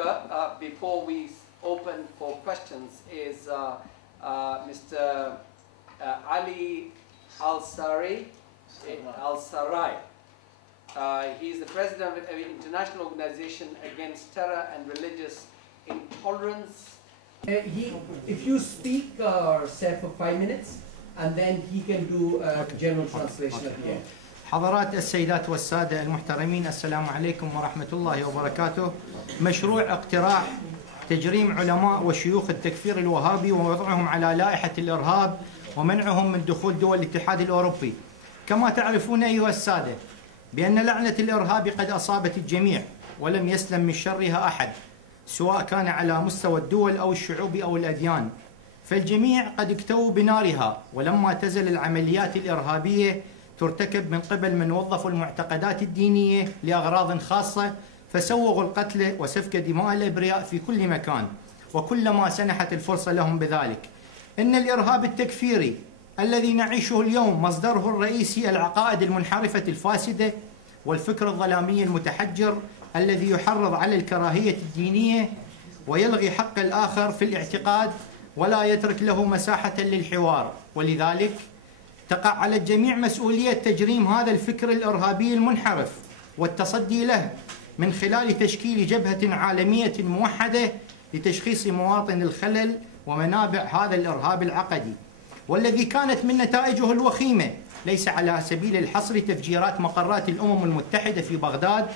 Before we open for questions is Mr. Ali Al-Sarai. He is the president of an international organization against terror and religious intolerance. If you speak say for 5 minutes, and then he can do a general translation at the end. حضرات السيدات والسادة المحترمين، السلام عليكم ورحمة الله وبركاته. مشروع اقتراح تجريم علماء وشيوخ التكفير الوهابي ووضعهم على لائحة الارهاب ومنعهم من دخول دول الاتحاد الاوربي. كما تعرفون ايها السادة بأن لعنة الارهاب قد اصابت الجميع ولم يسلم من شرها احد، سواء كان على مستوى الدول او الشعوب او الاديان، فالجميع قد اكتووا بنارها. ولما تزل العمليات الارهابية ترتكب من قبل من وظفوا المعتقدات الدينية لأغراض خاصة، فسوغوا القتل وسفك دماء الأبرياء في كل مكان وكلما سنحت الفرصة لهم بذلك. إن الإرهاب التكفيري الذي نعيشه اليوم مصدره الرئيسي العقائد المنحرفة الفاسدة والفكر الظلامي المتحجر الذي يحرض على الكراهية الدينية ويلغي حق الآخر في الاعتقاد ولا يترك له مساحة للحوار، ولذلك تقع على الجميع مسؤولية تجريم هذا الفكر الإرهابي المنحرف والتصدي له من خلال تشكيل جبهة عالمية موحدة لتشخيص مواطن الخلل ومنابع هذا الإرهاب العقدي، والذي كانت من نتائجه الوخيمة ليس على سبيل الحصر تفجيرات مقرات الأمم المتحدة في بغداد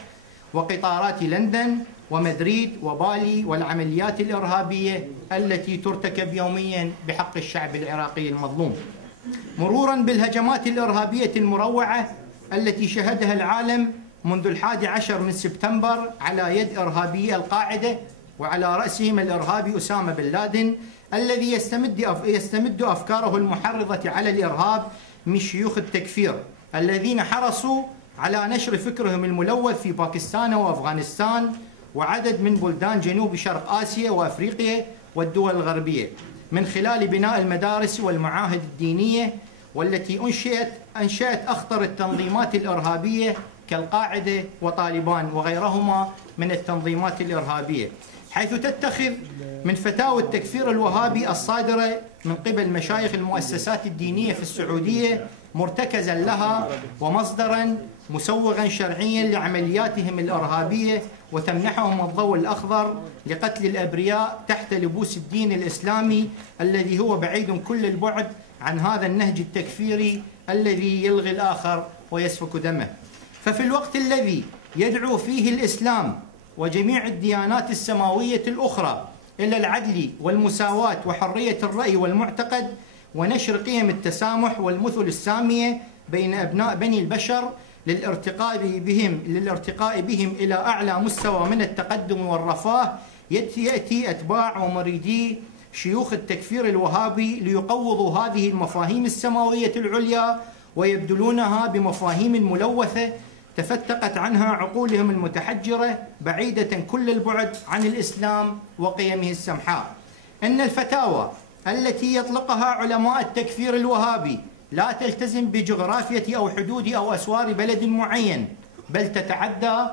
وقطارات لندن ومدريد وبالي والعمليات الإرهابية التي ترتكب يوميا بحق الشعب العراقي المظلوم، مرورا بالهجمات الإرهابية المروعة التي شهدها العالم منذ 11 من سبتمبر على يد إرهابي القاعدة وعلى رأسهم الإرهابي أسامة بن لادن الذي يستمد أفكاره المحرضة على الإرهاب من شيوخ التكفير الذين حرصوا على نشر فكرهم الملوث في باكستان وأفغانستان وعدد من بلدان جنوب شرق آسيا وأفريقيا والدول الغربية من خلال بناء المدارس والمعاهد الدينية، والتي أنشأت أخطر التنظيمات الإرهابية كالقاعدة وطالبان وغيرهما من التنظيمات الإرهابية، حيث تتخذ من فتاوى التكفير الوهابي الصادرة من قبل مشايخ المؤسسات الدينية في السعودية مرتكزا لها ومصدرا مسوغا شرعيا لعملياتهم الإرهابية، وتمنحهم الضوء الأخضر لقتل الأبرياء تحت لبوس الدين الإسلامي الذي هو بعيد كل البعد عن هذا النهج التكفيري الذي يلغي الآخر ويسفك دمه. ففي الوقت الذي يدعو فيه الإسلام وجميع الديانات السماوية الأخرى إلى العدل والمساواة وحرية الرأي والمعتقد ونشر قيم التسامح والمثل السامية بين أبناء بني البشر للارتقاء بهم إلى أعلى مستوى من التقدم والرفاه، يأتي أتباع ومريدي شيوخ التكفير الوهابي ليقوضوا هذه المفاهيم السماوية العليا ويبدلونها بمفاهيم ملوثة تفتقت عنها عقولهم المتحجرة بعيدة كل البعد عن الإسلام وقيمه السمحاء. إن الفتاوى التي يطلقها علماء التكفير الوهابي لا تلتزم بجغرافية أو حدود أو أسوار بلد معين، بل تتعدى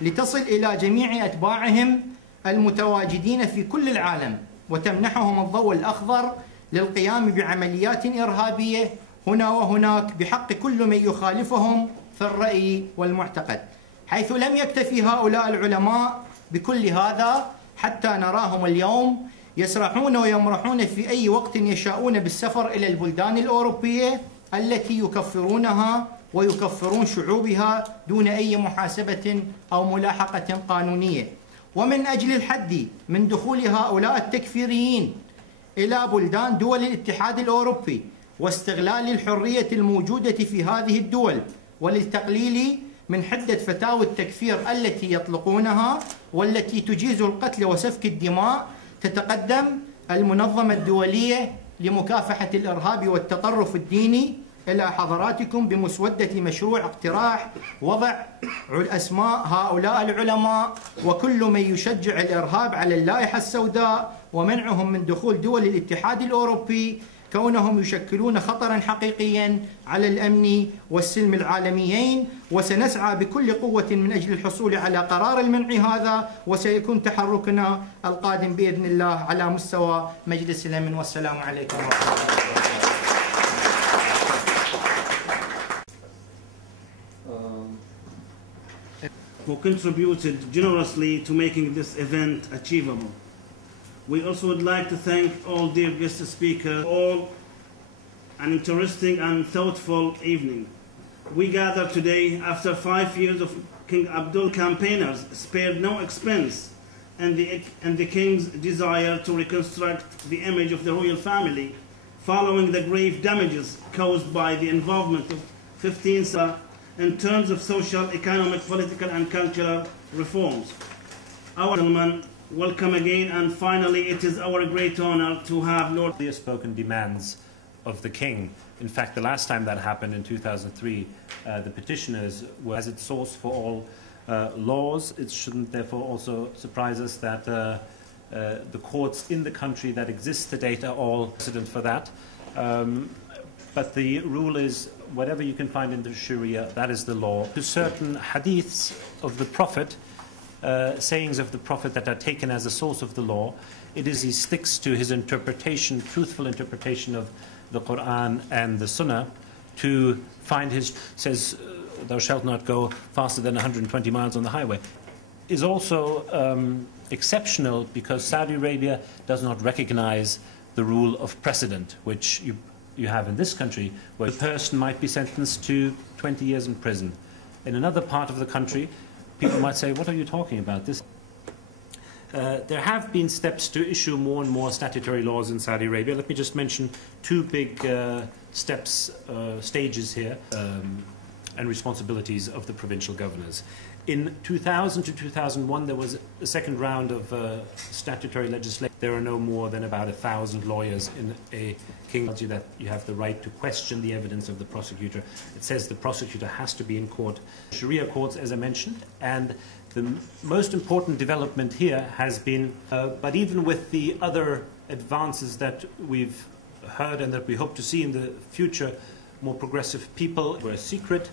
لتصل إلى جميع أتباعهم المتواجدين في كل العالم، وتمنحهم الضوء الأخضر للقيام بعمليات إرهابية هنا وهناك بحق كل من يخالفهم في الرأي والمعتقد، حيث لم يكتفي هؤلاء العلماء بكل هذا حتى نراهم اليوم يسرحون ويمرحون في أي وقت يشاءون بالسفر إلى البلدان الأوروبية التي يكفرونها ويكفرون شعوبها دون أي محاسبة أو ملاحقة قانونية. ومن أجل الحد من دخول هؤلاء التكفيريين إلى بلدان دول الاتحاد الأوروبي واستغلال الحرية الموجودة في هذه الدول وللتقليل من حدة فتاوى التكفير التي يطلقونها والتي تجيز القتل وسفك الدماء، تتقدم المنظمة الدولية لمكافحة الارهاب والتطرف الديني إلى حضراتكم بمسودة مشروع اقتراح وضع أسماء هؤلاء العلماء وكل من يشجع الإرهاب على اللائحة السوداء ومنعهم من دخول دول الاتحاد الأوربي كونهم يشكلون خطرا حقيقيا على الأمن والسلم العالميين، وسنسعى بكل قوة من أجل الحصول على قرار المنع هذا، وسيكون تحركنا القادم بإذن الله على مستوى مجلس الأمن. والسلام عليكم ورحمة الله. Who contributed generously to making this event achievable. We also would like to thank all dear guest speakers for all an interesting and thoughtful evening. We gather today after 5 years of King Abdul campaigners spared no expense and the king's desire to reconstruct the image of the royal family following the grave damages caused by the involvement of 15th in terms of social, economic, political and cultural reforms. Our gentlemen, welcome again, and finally it is our great honor to have Lord Spoken demands of the king. In fact, the last time that happened in 2003, the petitioners were as its source for all laws. It shouldn't therefore also surprise us that the courts in the country that exist to date are all precedent for that. But the rule is, whatever you can find in the Sharia, that is the law. To certain hadiths of the Prophet, sayings of the Prophet that are taken as a source of the law, it is he sticks to his interpretation, truthful interpretation of the Quran and the Sunnah, to find his, says, thou shalt not go faster than 120 miles on the highway, is also exceptional because Saudi Arabia does not recognize the rule of precedent, which you have in this country, where a person might be sentenced to 20 years in prison. In another part of the country, people might say, what are you talking about? There have been steps to issue more and more statutory laws in Saudi Arabia. Let me just mention two big stages here, and responsibilities of the provincial governors. In 2000 to 2001, there was a second round of statutory legislation. There are no more than about 1,000 lawyers in a kingdom that you have the right to question the evidence of the prosecutor. It says the prosecutor has to be in court, Sharia courts, as I mentioned, and the most important development here has been, but even with the other advances that we've heard and that we hope to see in the future, more progressive people were secret.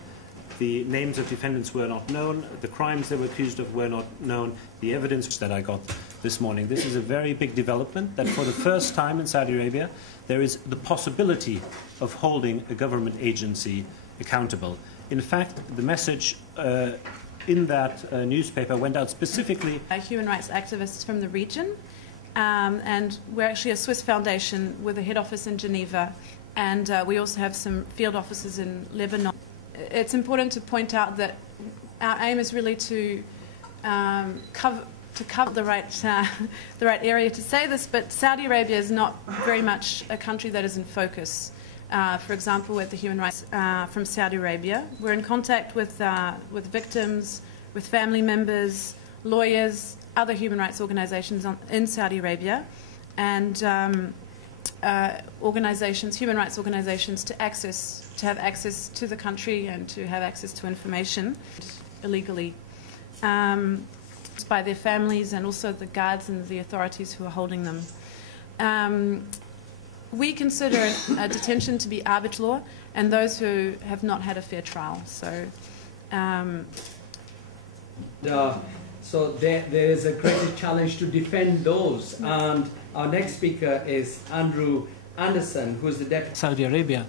The names of defendants were not known. The crimes they were accused of were not known. The evidence that I got this morning. This is a very big development that for the first time in Saudi Arabia, there is the possibility of holding a government agency accountable. In fact, the message in that newspaper went out specifically. Human rights activists from the region, and we're actually a Swiss foundation with a head office in Geneva, and we also have some field offices in Lebanon. It's important to point out that our aim is really to cover the right area to say this, but Saudi Arabia is not very much a country that is in focus. For example, with the human rights from Saudi Arabia, we're in contact with victims, with family members, lawyers, other human rights organisations in Saudi Arabia, and human rights organisations to have access to the country and to have access to information illegally by their families and also the guards and the authorities who are holding them. We consider detention to be arbitrary law and those who have not had a fair trial. So, so there is a greater challenge to defend those. And our next speaker is Andrew Anderson, who is the deputy. Saudi Arabia.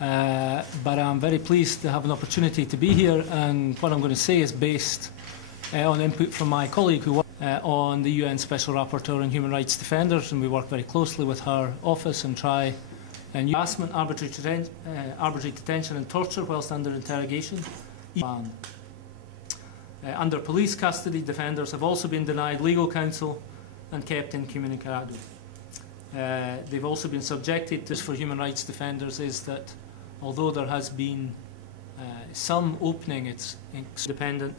But I'm very pleased to have an opportunity to be here, and what I'm going to say is based on input from my colleague who works on the UN Special Rapporteur on Human Rights Defenders, and we work very closely with her office and try harassment, arbitrary detention and torture whilst under interrogation. Under police custody, defenders have also been denied legal counsel and kept incommunicado. They've also been subjected to, for human rights defenders, is that although there has been some opening, it's independent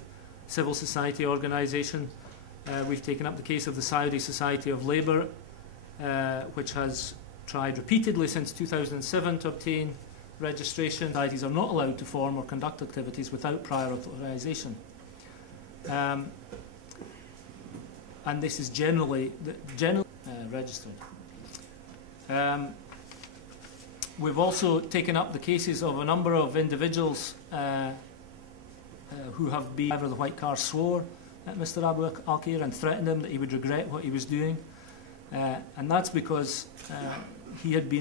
civil society organisation. We've taken up the case of the Saudi Society of Labour, which has tried repeatedly since 2007 to obtain registration. Societies are not allowed to form or conduct activities without prior authorisation. And this is generally registered. We've also taken up the cases of a number of individuals who have been, the white car swore at Mr. Abu Al-Khair and threatened him that he would regret what he was doing. And that's because he had been